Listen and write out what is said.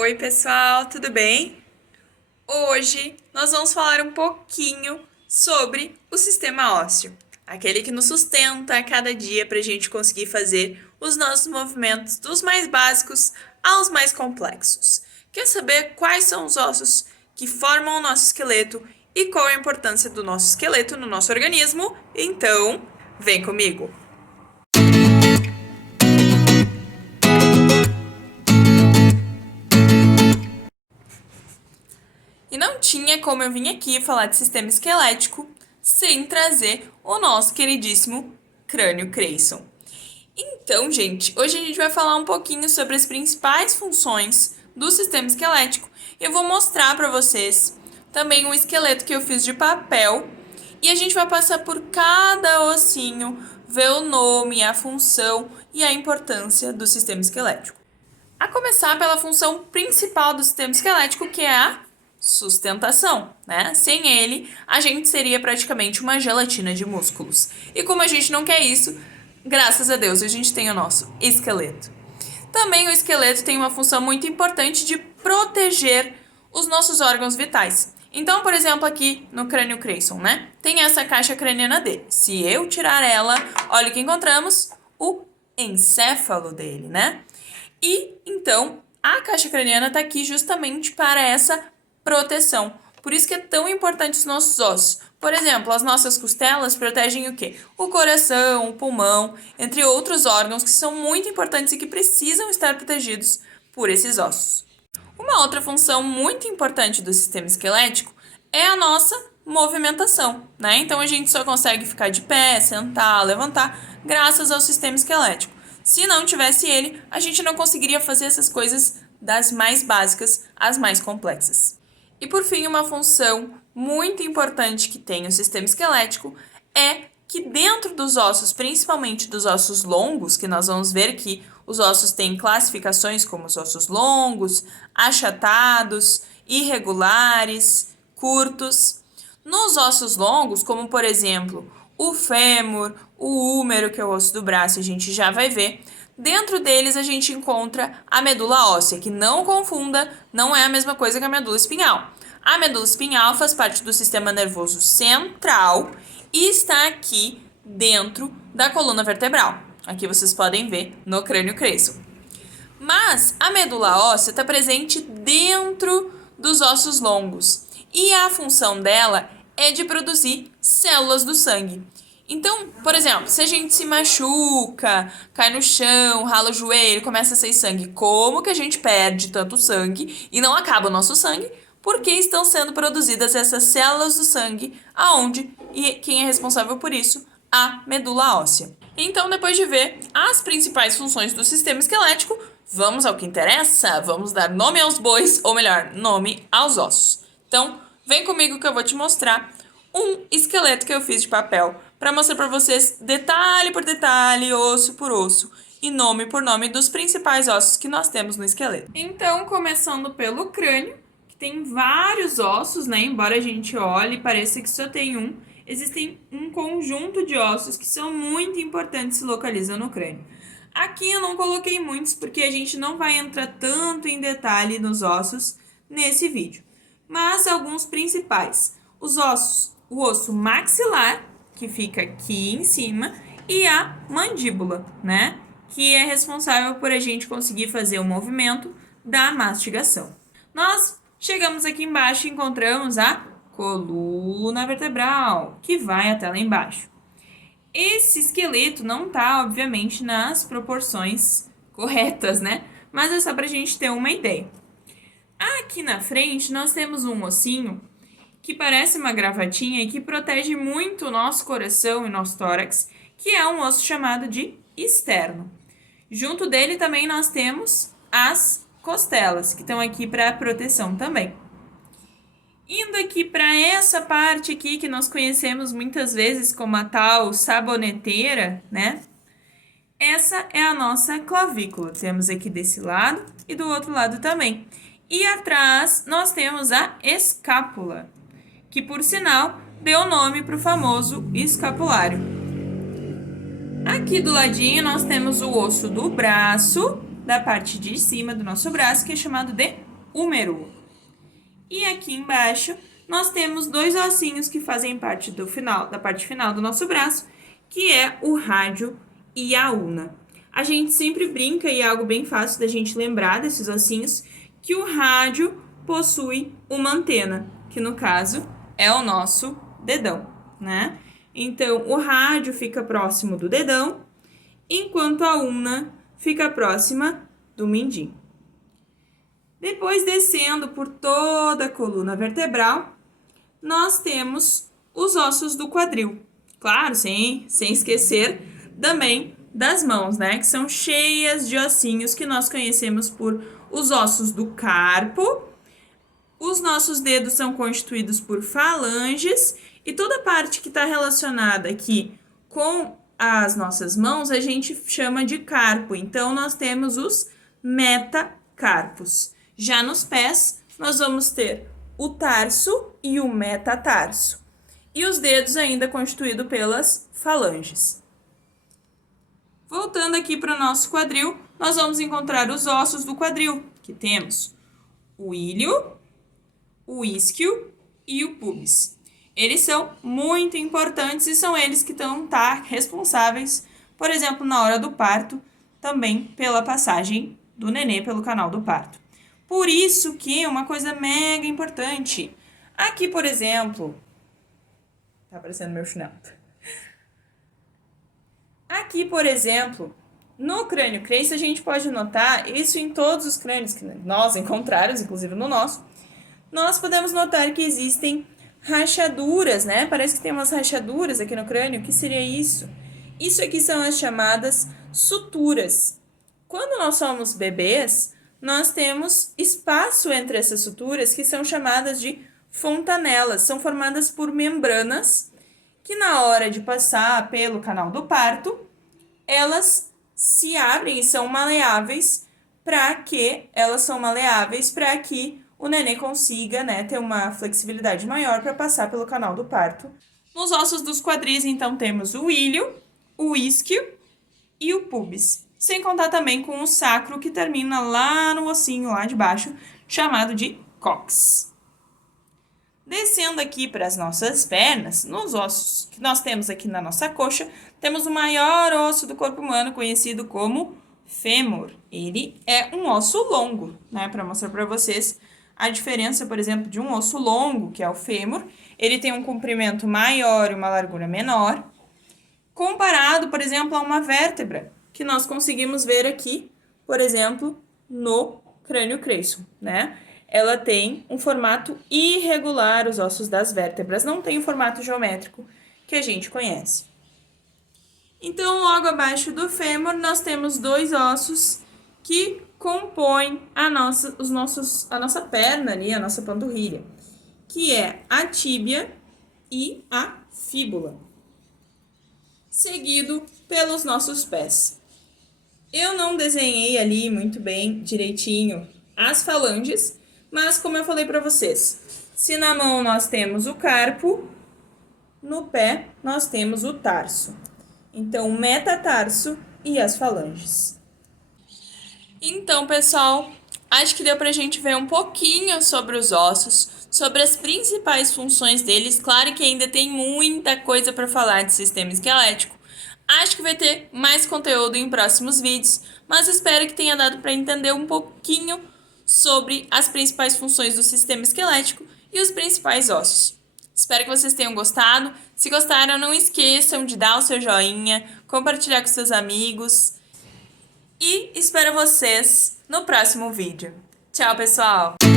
Oi, pessoal, tudo bem? Hoje nós vamos falar um pouquinho sobre o sistema ósseo, aquele que nos sustenta a cada dia para a gente conseguir fazer os nossos movimentos dos mais básicos aos mais complexos. Quer saber quais são os ossos que formam o nosso esqueleto e qual a importância do nosso esqueleto no nosso organismo? Então, vem comigo! E não tinha como eu vir aqui falar de sistema esquelético sem trazer o nosso queridíssimo crânio Creyson. Então, gente, hoje a gente vai falar um pouquinho sobre as principais funções do sistema esquelético. Eu vou mostrar para vocês também um esqueleto que eu fiz de papel e a gente vai passar por cada ossinho, ver o nome, a função e a importância do sistema esquelético. A começar pela função principal do sistema esquelético, que é a sustentação, né? Sem ele, a gente seria praticamente uma gelatina de músculos. E como a gente não quer isso, graças a Deus, a gente tem o nosso esqueleto. Também o esqueleto tem uma função muito importante de proteger os nossos órgãos vitais. Então, por exemplo, aqui no crânio Creyson, né? Tem essa caixa craniana dele. Se eu tirar ela, olha o que encontramos, o encéfalo dele, né? E, então, a caixa craniana está aqui justamente para essa proteção. Por isso que é tão importante os nossos ossos. Por exemplo, as nossas costelas protegem o quê? O coração, o pulmão, entre outros órgãos que são muito importantes e que precisam estar protegidos por esses ossos. Uma outra função muito importante do sistema esquelético é a nossa movimentação, né? Então a gente só consegue ficar de pé, sentar, levantar, graças ao sistema esquelético. Se não tivesse ele, a gente não conseguiria fazer essas coisas das mais básicas às mais complexas. E por fim, uma função muito importante que tem o sistema esquelético é que dentro dos ossos, principalmente dos ossos longos, que nós vamos ver que os ossos têm classificações como os ossos longos, achatados, irregulares, curtos. Nos ossos longos, como por exemplo o fêmur, o húmero, que é o osso do braço, a gente já vai ver. Dentro deles a gente encontra a medula óssea, que não confunda, não é a mesma coisa que a medula espinhal. A medula espinhal faz parte do sistema nervoso central e está aqui dentro da coluna vertebral. Aqui vocês podem ver no crânio Creyson. Mas a medula óssea está presente dentro dos ossos longos e a função dela é de produzir células do sangue. Então, por exemplo, se a gente se machuca, cai no chão, rala o joelho, começa a sair sangue, como que a gente perde tanto sangue e não acaba o nosso sangue? Porque estão sendo produzidas essas células do sangue, aonde e quem é responsável por isso? A medula óssea. Então, depois de ver as principais funções do sistema esquelético, vamos ao que interessa? Vamos dar nome aos bois, ou melhor, nome aos ossos. Então, vem comigo que eu vou te mostrar um esqueleto que eu fiz de papel para mostrar para vocês detalhe por detalhe, osso por osso e nome por nome dos principais ossos que nós temos no esqueleto. Então, começando pelo crânio, que tem vários ossos, né? Embora a gente olhe e pareça que só tem um, existem um conjunto de ossos que são muito importantes e se localizam no crânio. Aqui eu não coloquei muitos porque a gente não vai entrar tanto em detalhe nos ossos nesse vídeo, mas alguns principais. Os ossos, o osso maxilar, que fica aqui em cima, e a mandíbula, né? Que é responsável por a gente conseguir fazer o movimento da mastigação. Nós chegamos aqui embaixo e encontramos a coluna vertebral, que vai até lá embaixo. Esse esqueleto não tá, obviamente, nas proporções corretas, né? Mas é só pra gente ter uma ideia. Aqui na frente, nós temos um ossinho que parece uma gravatinha e que protege muito o nosso coração e nosso tórax, que é um osso chamado de externo. Junto dele também nós temos as costelas, que estão aqui para proteção também. Indo aqui para essa parte aqui que nós conhecemos muitas vezes como a tal saboneteira, né? Essa é a nossa clavícula. Temos aqui desse lado e do outro lado também. E atrás nós temos a escápula, que por sinal deu nome para o famoso escapulário. Aqui do ladinho nós temos o osso do braço, da parte de cima do nosso braço, que é chamado de húmero. E aqui embaixo nós temos dois ossinhos que fazem parte da parte final do nosso braço, que é o rádio e a ulna. A gente sempre brinca, e é algo bem fácil da gente lembrar desses ossinhos, que o rádio possui uma antena, que no caso é o nosso dedão, né? Então, o rádio fica próximo do dedão, enquanto a ulna fica próxima do mindinho. Depois, descendo por toda a coluna vertebral, nós temos os ossos do quadril. Claro, sem esquecer também das mãos, né? Que são cheias de ossinhos que nós conhecemos por os ossos do carpo. Os nossos dedos são constituídos por falanges e toda a parte que está relacionada aqui com as nossas mãos a gente chama de carpo. Então, nós temos os metacarpos. Já nos pés, nós vamos ter o tarso e o metatarso. E os dedos ainda constituídos pelas falanges. Voltando aqui para o nosso quadril, nós vamos encontrar os ossos do quadril, que temos o ilho, o isquio e o pubis. Eles são muito importantes e são eles que estão responsáveis, por exemplo, na hora do parto, também pela passagem do nenê pelo canal do parto. Por isso que uma coisa mega importante. Aqui, por exemplo, tá aparecendo meu chinelo. Aqui, por exemplo, no crânio Crace, a gente pode notar, isso em todos os crânios que nós encontramos, inclusive no nosso, nós podemos notar que existem rachaduras, né? Parece que tem umas rachaduras aqui no crânio. O que seria isso? Isso aqui são as chamadas suturas. Quando nós somos bebês, nós temos espaço entre essas suturas que são chamadas de fontanelas. São formadas por membranas que na hora de passar pelo canal do parto, elas se abrem e são maleáveis para que o nenê consiga, né, ter uma flexibilidade maior para passar pelo canal do parto. Nos ossos dos quadris, então, temos o ilho, o isquio e o pubis. Sem contar também com o sacro, que termina lá no ossinho, lá de baixo, chamado de cox. Descendo aqui para as nossas pernas, nos ossos que nós temos aqui na nossa coxa, temos o maior osso do corpo humano, conhecido como fêmur. Ele é um osso longo, né, para mostrar para vocês a diferença, por exemplo, de um osso longo, que é o fêmur. Ele tem um comprimento maior e uma largura menor, comparado, por exemplo, a uma vértebra, que nós conseguimos ver aqui, por exemplo, no crânio Creyson, né? Ela tem um formato irregular, os ossos das vértebras não têm o formato geométrico que a gente conhece. Então, logo abaixo do fêmur, nós temos dois ossos que compõem a nossa perna ali, a nossa panturrilha, que é a tíbia e a fíbula, seguido pelos nossos pés. Eu não desenhei ali muito bem, direitinho, as falanges, mas como eu falei para vocês, se na mão nós temos o carpo, no pé nós temos o tarso. Então, o metatarso e as falanges. Então, pessoal, acho que deu pra gente ver um pouquinho sobre os ossos, sobre as principais funções deles. Claro que ainda tem muita coisa para falar de sistema esquelético. Acho que vai ter mais conteúdo em próximos vídeos, mas espero que tenha dado para entender um pouquinho sobre as principais funções do sistema esquelético e os principais ossos. Espero que vocês tenham gostado. Se gostaram, não esqueçam de dar o seu joinha, compartilhar com seus amigos e espero vocês no próximo vídeo. Tchau, pessoal!